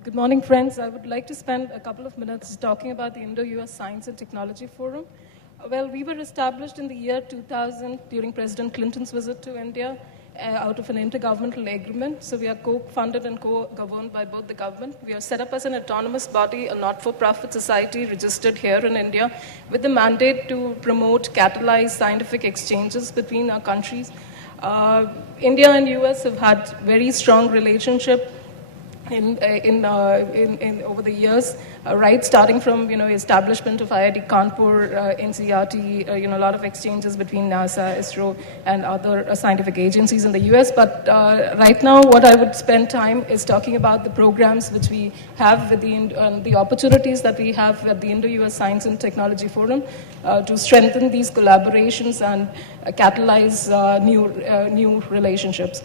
Good morning, friends. I would like to spend a couple of minutes talking about the Indo-US Science and Technology Forum. Well, we were established in the year 2000 during President Clinton's visit to India out of an intergovernmental agreement. So we are co-funded and co-governed by both the government. We are set up as an autonomous body, a not-for-profit society registered here in India with the mandate to promote, catalyze scientific exchanges between our countries. India and US have had very strong relationship over the years, right starting from establishment of IIT Kanpur, NCERT, a lot of exchanges between NASA, ISRO, and other scientific agencies in the US. But right now, what I would spend time is talking about the programs which we have with the opportunities that we have at the Indo-US Science and Technology Forum to strengthen these collaborations and catalyze new relationships.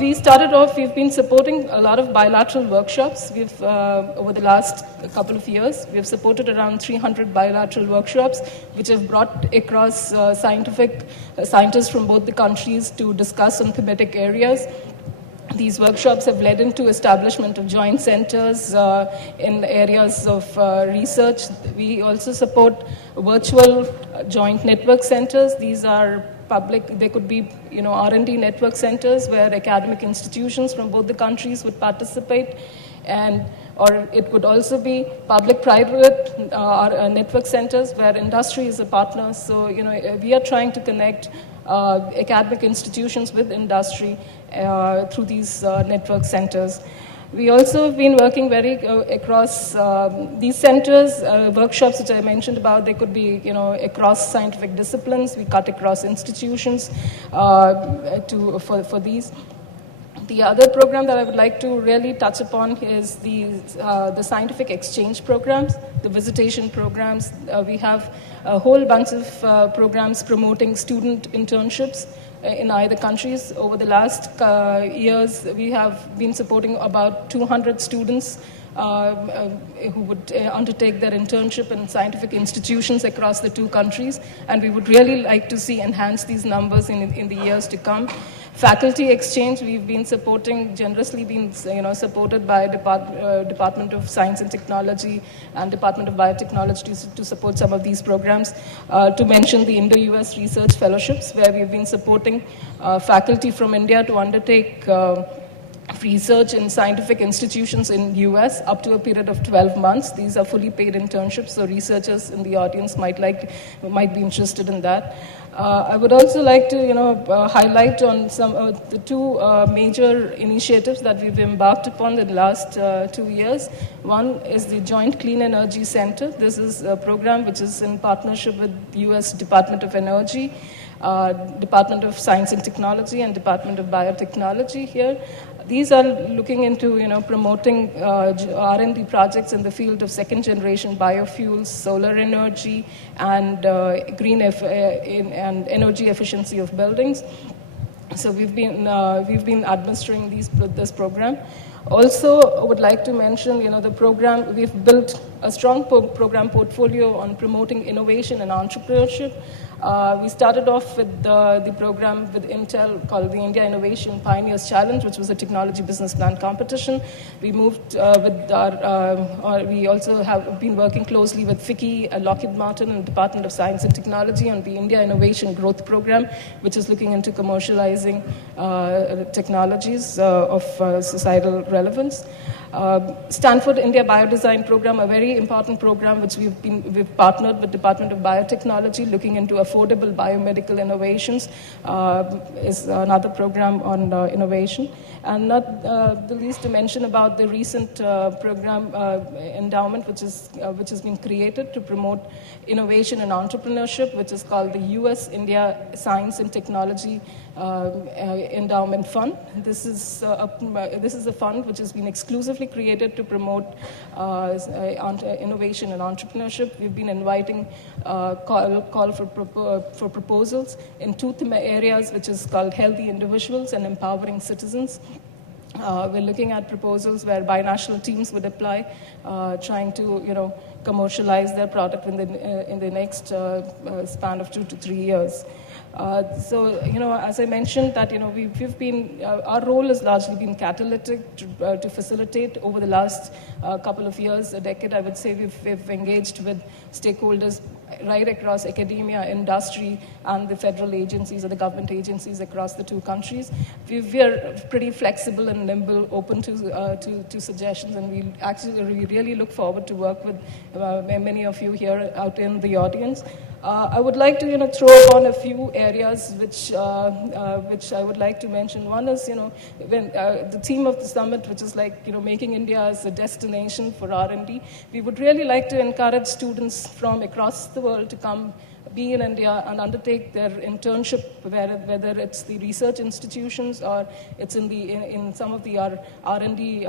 We've been supporting a lot of bilateral workshops. Over the last couple of years, we've supported around 300 bilateral workshops, which have brought across scientists from both the countries to discuss on thematic areas. These workshops have led into establishment of joint centers in areas of research. We also support virtual joint network centers. These are public, they could be R&D network centers where academic institutions from both the countries would participate, or it could also be public-private network centers where industry is a partner. So we are trying to connect academic institutions with industry through these network centers. We also have been working across these centers, workshops which I mentioned about. They could be, across scientific disciplines. We cut across institutions for these. The other program that I would like to really touch upon is the scientific exchange programs, the visitation programs. We have a whole bunch of programs promoting student internships in either countries. Over the last years, we have been supporting about 200 students who would undertake their internship in scientific institutions across the two countries, and we would really like to see enhance these numbers in the years to come. Faculty exchange, we've been supporting, generously been supported by Department of Science and Technology and Department of Biotechnology to support some of these programs. To mention the Indo-US Research Fellowships, where we've been supporting faculty from India to undertake research in scientific institutions in US up to a period of 12 months. These are fully paid internships, so researchers in the audience might be interested in that. I would also like to highlight on some of the two major initiatives that we've embarked upon in the last 2 years. One is the Joint Clean Energy Center. This is a program which is in partnership with US Department of Energy, Department of Science and Technology, and Department of Biotechnology here. These are looking into promoting R&D projects in the field of second-generation biofuels, solar energy, and and energy efficiency of buildings. So we've been administering this program. Also, I would like to mention, the program, we've built a strong program portfolio on promoting innovation and entrepreneurship. We started off with the program with Intel called the India Innovation Pioneers Challenge, which was a technology business plan competition. We moved we also have been working closely with FICCI, Lockheed Martin, and Department of Science and Technology on the India Innovation Growth Program, which is looking into commercializing technologies of societal relevance. Stanford India Biodesign Program, a very important program which we've partnered with Department of Biotechnology, looking into affordable biomedical innovations, is another program on innovation. And not the least to mention about the recent program endowment, which has been created to promote innovation and entrepreneurship, which is called the US India Science and Technology Endowment Fund. This is a fund which has been exclusively created to promote innovation and entrepreneurship. We've been inviting call for proposals in two areas, which is called healthy individuals and empowering citizens. We're looking at proposals where binational teams would apply, trying to commercialize their product in the next span of 2 to 3 years. So, as I mentioned that, we've been, our role has largely been catalytic to facilitate over the last couple of years, a decade, I would say. We've engaged with stakeholders right across academia, industry, and the federal agencies or the government agencies across the two countries. We are pretty flexible and nimble, open to suggestions, and we really look forward to work with many of you here out in the audience. I would like to, throw upon a few areas which I would like to mention. One is, when the theme of the summit, which is like, making India as a destination for R&D. We would really like to encourage students from across the world to come be in India and undertake their internship, whether it's the research institutions or it's in some of the R&D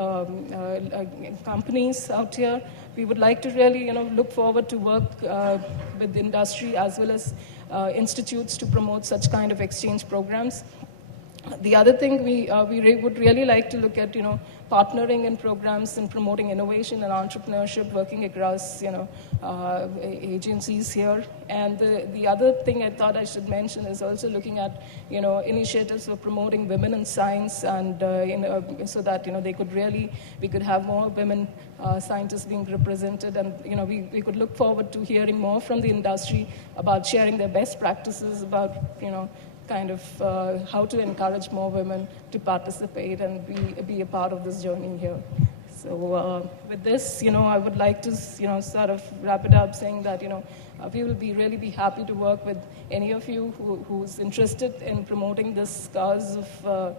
companies out here. We would like to really, look forward to work with industry as well as institutes to promote such kind of exchange programs. The other thing we would really like to look at, partnering in programs and promoting innovation and entrepreneurship, working across, agencies here. And the other thing I thought I should mention is also looking at, initiatives for promoting women in science, and so that we could have more women scientists being represented, and we could look forward to hearing more from the industry about sharing their best practices, about kind of how to encourage more women to participate and be a part of this journey here. So with this, I would like to, sort of wrap it up saying that, we will really be happy to work with any of you who's interested in promoting this cause of,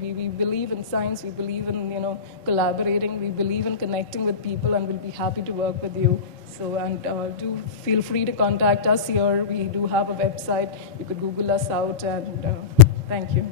we believe in science, we believe in, collaborating, we believe in connecting with people, and we'll be happy to work with you. So, and do feel free to contact us here. We do have a website. You could Google us out, and thank you.